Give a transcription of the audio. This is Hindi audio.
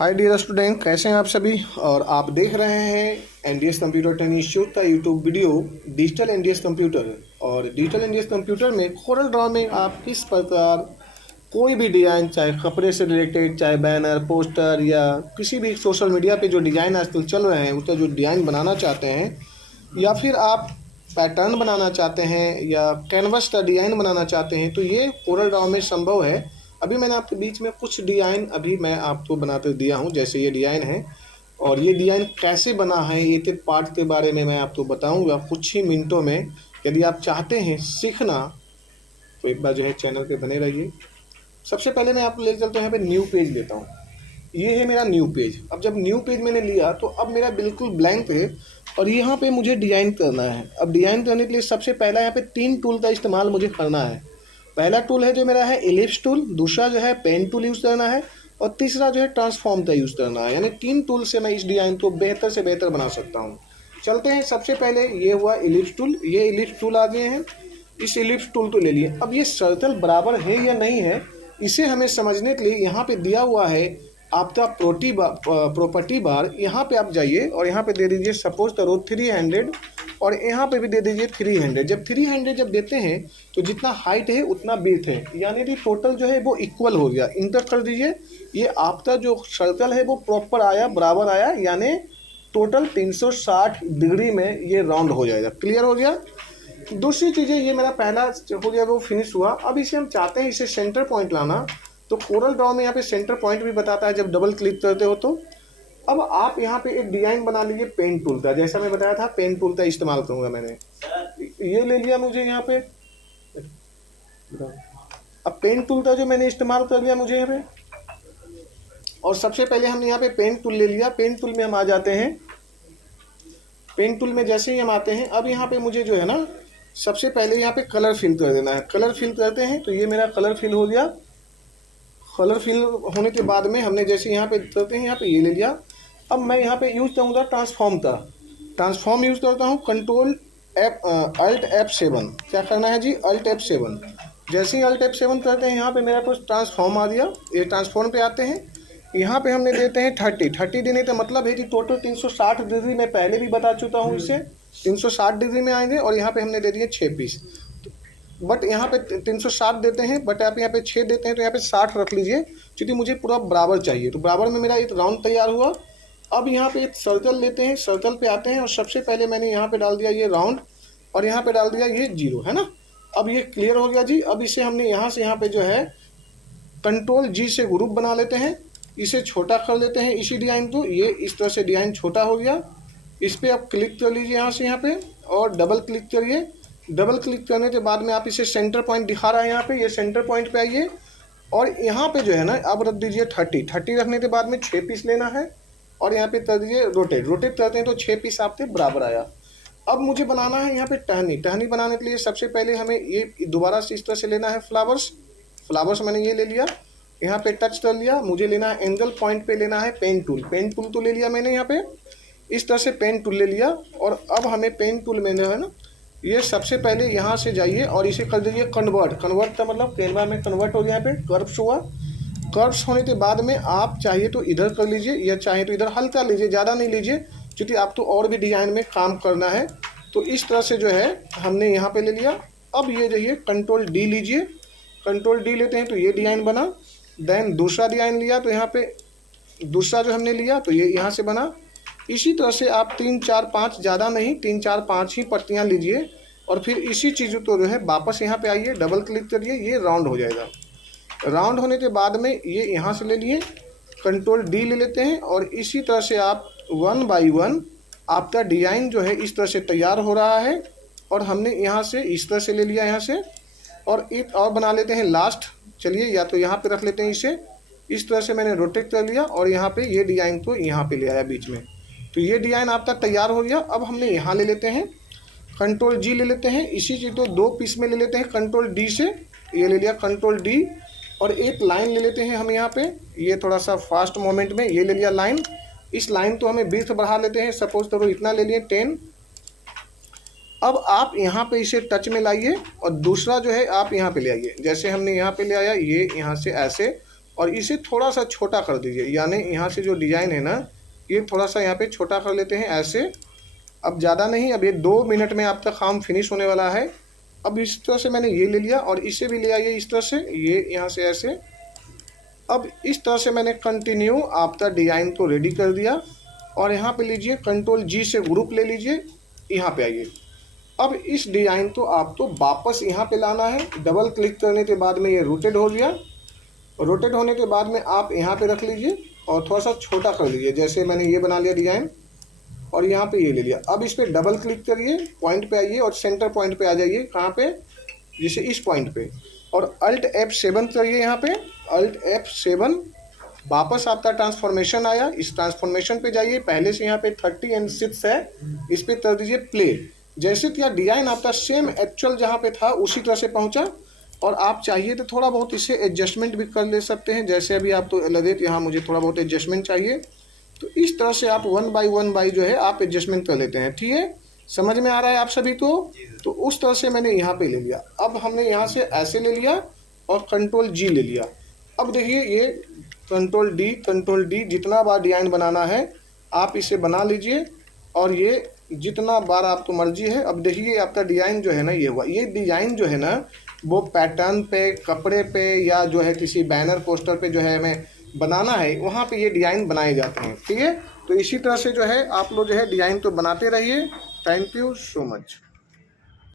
हाय डियर स्टूडेंट, कैसे हैं आप सभी। और आप देख रहे हैं एनडीएस कंप्यूटर ट्रेनिंग इंस्टीट्यूट का YouTube video digital NDS computer. और डिजिटल एनडीएस कंप्यूटर में कोरल ड्रॉ में आप किस प्रकार कोई भी डिज़ाइन, चाहे कपड़े से रिलेटेड, चाहे बैनर, पोस्टर या किसी भी सोशल मीडिया पे जो डिज़ाइन आजकल चल रहे हैं उसका जो डिज़ाइन बनाना चाहते हैं, या फिर आप पैटर्न बनाना चाहते हैं या कैनवस का डिज़ाइन बनाना चाहते हैं, तो ये कोरल ड्रॉ में संभव है। अभी मैंने आपके बीच में कुछ डिज़ाइन अभी मैं आपको बनाकर दिया हूँ, जैसे ये डिज़ाइन है। और ये डिज़ाइन कैसे बना है, एक एक पार्ट के बारे में मैं आपको बताऊंगा कुछ ही मिनटों में। यदि आप चाहते हैं सीखना तो एक बार जो है चैनल पे बने रहिए। सबसे पहले मैं आपको ले चलता हूँ, यहाँ पे न्यू पेज लेता हूँ। ये है मेरा न्यू पेज। अब जब न्यू पेज मैंने लिया तो अब मेरा बिल्कुल ब्लैंक है और यहाँ पे मुझे डिज़ाइन करना है। अब डिज़ाइन करने के लिए सबसे पहला यहाँ पे 3 टूल का इस्तेमाल मुझे करना है। पहला टूल है जो मेरा है एलिप्स टूल, दूसरा जो है पेन टूल यूज़ करना है, और तीसरा जो है ट्रांसफॉर्म का यूज़ करना है। यानी 3 टूल से मैं इस डिज़ाइन को बेहतर से बेहतर बना सकता हूँ। चलते हैं। सबसे पहले ये हुआ एलिप्स टूल। ये एलिप्स टूल आ गए हैं। इस एलिप्स टूल को ले लिए। अब ये सर्कल बराबर है या नहीं है, इसे हमें समझने के लिए यहाँ पे दिया हुआ है आपका प्रॉपर्टी बार। यहाँ पे आप जाइए और यहाँ पे दे दीजिए सपोज करो 300, और यहाँ पे भी दे दीजिए 300। जब 300 जब देते हैं तो जितना हाइट है उतना विड्थ है, यानी कि टोटल जो है वो इक्वल हो गया। इंटर कर दीजिए। ये आपका जो सर्कल है वो प्रॉपर आया, बराबर आया, यानी टोटल 360 डिग्री में ये राउंड हो जाएगा। क्लियर हो गया। दूसरी चीज़ें, ये मेरा पहला हो गया वो फिनिश हुआ। अब इसे हम चाहते हैं इसे सेंटर पॉइंट लाना, तो कोरल ड्रॉ में यहाँ पे सेंटर पॉइंट भी बताता है जब डबल क्लिक करते हो तो। अब आप यहाँ पे एक डिज़ाइन बना लीजिए पेन टूल का। जैसा मैं बताया था पेन टूल का इस्तेमाल करूँगा मैंने। ये ले लिया मुझे यहाँ पे। अब पेन टूल का जो मैंने इस्तेमाल कर लिया मुझे यहाँ पे, और सबसे पहले हमने यहाँ पे पेन टूल ले लिया। पेन टूल में हम आ जाते हैं। पेन टूल में जैसे ही हम आते हैं, अब यहाँ पे मुझे जो है ना सबसे पहले यहाँ पे कलर फिल कर देना है। कलर फिल करते हैं तो ये मेरा कलर फिल हो गया। कलर फिल होने के बाद में हमने जैसे यहाँ पे करते हैं, यहाँ पे ये ले लिया। अब मैं यहाँ पे यूज़ करूँगा ट्रांसफॉर्म का। ट्रांसफॉर्म यूज़ करता हूँ कंट्रोल अल्ट F7। क्या करना है जी? Alt F7। जैसे ही अल्ट F7 करते हैं, यहाँ पे मेरे पास ट्रांसफॉर्म आ गया। ये ट्रांसफॉर्म पे आते हैं। यहाँ पे हमने देते हैं 30 देने का मतलब है कि टोटल 360 डिग्री मैं पहले भी बता चुका हूँ। इसे 360 डिग्री में आएंगे, और यहाँ पे हमने दे दिए 6 पीस। बट यहाँ पे 360 देते हैं, बट आप यहाँ पे 6 देते हैं, तो यहाँ पे 60 रख लीजिए, क्योंकि मुझे पूरा बराबर चाहिए। तो बराबर में मेरा एक राउंड तैयार हुआ। अब यहाँ पे एक सर्कल लेते हैं, सर्कल पे आते हैं, और सबसे पहले मैंने यहाँ पे डाल दिया ये राउंड, और यहाँ पे डाल दिया ये 0, है ना। अब ये क्लियर हो गया जी। अब इसे हमने यहाँ से यहाँ पे जो है कंट्रोल G से ग्रुप बना लेते हैं। इसे छोटा कर लेते हैं इसी डिज़ाइन को। ये इस तरह से डिज़ाइन छोटा हो गया। इस पर आप क्लिक कर लीजिए यहाँ से यहाँ पे, और डबल क्लिक करिए। डबल क्लिक करने के बाद में आप इसे सेंटर पॉइंट दिखा रहा है यहाँ पे, ये सेंटर पॉइंट पे आइए, और यहाँ पे जो है ना अब रख दीजिए 30 रखने के बाद में 6 पीस लेना है, और यहाँ पे कर दीजिए रोटेट करते हैं तो 6 पीस आपके बराबर आया। अब मुझे बनाना है यहाँ पे टहनी बनाने के लिए सबसे पहले हमें ये दोबारा से इस तरह से लेना है फ्लावर्स मैंने ये ले लिया। यहाँ पे टच कर लिया। मुझे लेना है एंगल पॉइंट पे लेना है पेन टूल तो ले लिया मैंने यहाँ पे। इस तरह से पेन टूल ले लिया, और अब हमें पेन टूल में जो है ना, ये सबसे पहले यहाँ से जाइए और इसे कर दीजिए कन्वर्ट का मतलब कैनवा में कन्वर्ट हो गया। यहाँ पे कर्व्स हुआ। कर्व्स होने के बाद में आप चाहिए तो इधर कर लीजिए, या चाहे तो इधर हल्का लीजिए, ज़्यादा नहीं लीजिए, क्योंकि आप तो और भी डिज़ाइन में काम करना है। तो इस तरह से जो है हमने यहाँ पे ले लिया। अब ये जाइए कंट्रोल D लीजिए। कंट्रोल D लेते हैं तो ये डिज़ाइन बना। देन दूसरा डिज़ाइन लिया, तो यहाँ पे दूसरा जो हमने लिया तो ये यहाँ से बना। इसी तरह से आप 3 4 5, ज़्यादा नहीं, 3 4 5 ही पट्टियाँ लीजिए, और फिर इसी चीज़ को जो है वापस यहाँ पे आइए, डबल क्लिक करिए, ये राउंड हो जाएगा। राउंड होने के बाद में ये यहाँ से ले लिए, कंट्रोल D ले लेते हैं, और इसी तरह से आप 1 बाई 1 आपका डिज़ाइन जो है इस तरह से तैयार हो रहा है। और हमने यहाँ से इस तरह से ले लिया यहाँ से, और एक और बना लेते हैं लास्ट। चलिए, या तो यहाँ पे रख लेते हैं इसे। इस तरह से मैंने रोटेट कर लिया, और यहाँ पे ये डिज़ाइन को यहाँ पे ले आया बीच में। तो ये डिज़ाइन आपका तैयार हो गया। अब हमने यहाँ ले लेते हैं, कंट्रोल G ले लेते हैं, इसी चीज़ को 2 पीस में ले लेते हैं कंट्रोल D से। ये ले लिया कंट्रोल D, और एक लाइन ले लेते हैं हम यहाँ पे, ये थोड़ा सा फास्ट मोमेंट में ये ले लिया लाइन। इस लाइन तो हमें विड्थ बढ़ा लेते हैं, सपोज करो इतना ले लिए 10। अब आप यहाँ पे इसे टच में लाइए, और दूसरा जो है आप यहाँ पे ले आइए। जैसे हमने यहाँ पे ले आया, ये यहाँ से ऐसे, और इसे थोड़ा सा छोटा कर दीजिए, यानी यहाँ से जो डिज़ाइन है ना ये थोड़ा सा यहाँ पे छोटा कर लेते हैं ऐसे। अब ज़्यादा नहीं, अब ये 2 मिनट में आपका काम फिनिश होने वाला है। अब इस तरह से मैंने ये ले लिया और इसे भी ले आइए इस तरह से, ये यहाँ से ऐसे। अब इस तरह से मैंने कंटिन्यू आपका डिज़ाइन को रेडी कर दिया और यहाँ पे लीजिए कंट्रोल जी से ग्रुप ले लीजिए, यहाँ पे आइए। अब इस डिज़ाइन को आपको वापस यहाँ पे लाना है, डबल क्लिक करने के बाद में ये रोटेट हो गया। रोटेट होने के बाद में आप यहाँ पे रख लीजिए और थोड़ा सा छोटा कर लीजिए, जैसे मैंने ये बना लिया डिज़ाइन और यहाँ पे ये ले लिया। अब इस पर डबल क्लिक करिए, पॉइंट पे आइए और सेंटर पॉइंट पे आ जाइए, कहाँ पे, जैसे इस पॉइंट पे, और अल्ट F7 करिए यहाँ पे, अल्ट F7। वापस आपका ट्रांसफॉर्मेशन आया, इस ट्रांसफॉर्मेशन पे जाइए, पहले से यहाँ पे 30 and 6 है, इस पर कर दीजिए प्ले। जैसे क्या डिज़ाइन आपका सेम एक्चुअल जहाँ पे था उसी तरह से पहुँचा। और आप चाहिए तो थोड़ा बहुत इसे एडजस्टमेंट भी कर ले सकते हैं, जैसे अभी आप तो लगे तो यहाँ मुझे थोड़ा बहुत एडजस्टमेंट चाहिए, तो इस तरह से आप 1 by 1 जो है आप एडजस्टमेंट कर लेते हैं। ठीक है, समझ में आ रहा है आप सभी को? तो उस तरह से मैंने यहाँ पे ले लिया। अब हमने यहाँ से ऐसे ले लिया और कंट्रोल जी ले लिया। अब देखिए ये कंट्रोल डी जितना बार डिज़ाइन बनाना है आप इसे बना लीजिए और ये जितना बार आपको मर्जी है। अब देखिए आपका डिज़ाइन जो है ना ये हुआ। ये डिज़ाइन जो है ना वो पैटर्न पे, कपड़े पे या जो है किसी बैनर पोस्टर पे जो है हमें बनाना है, वहाँ पे ये डिज़ाइन बनाए जाते हैं। ठीक है, तो इसी तरह से जो है आप लोग जो है डिज़ाइन तो बनाते रहिए। Thank you so much.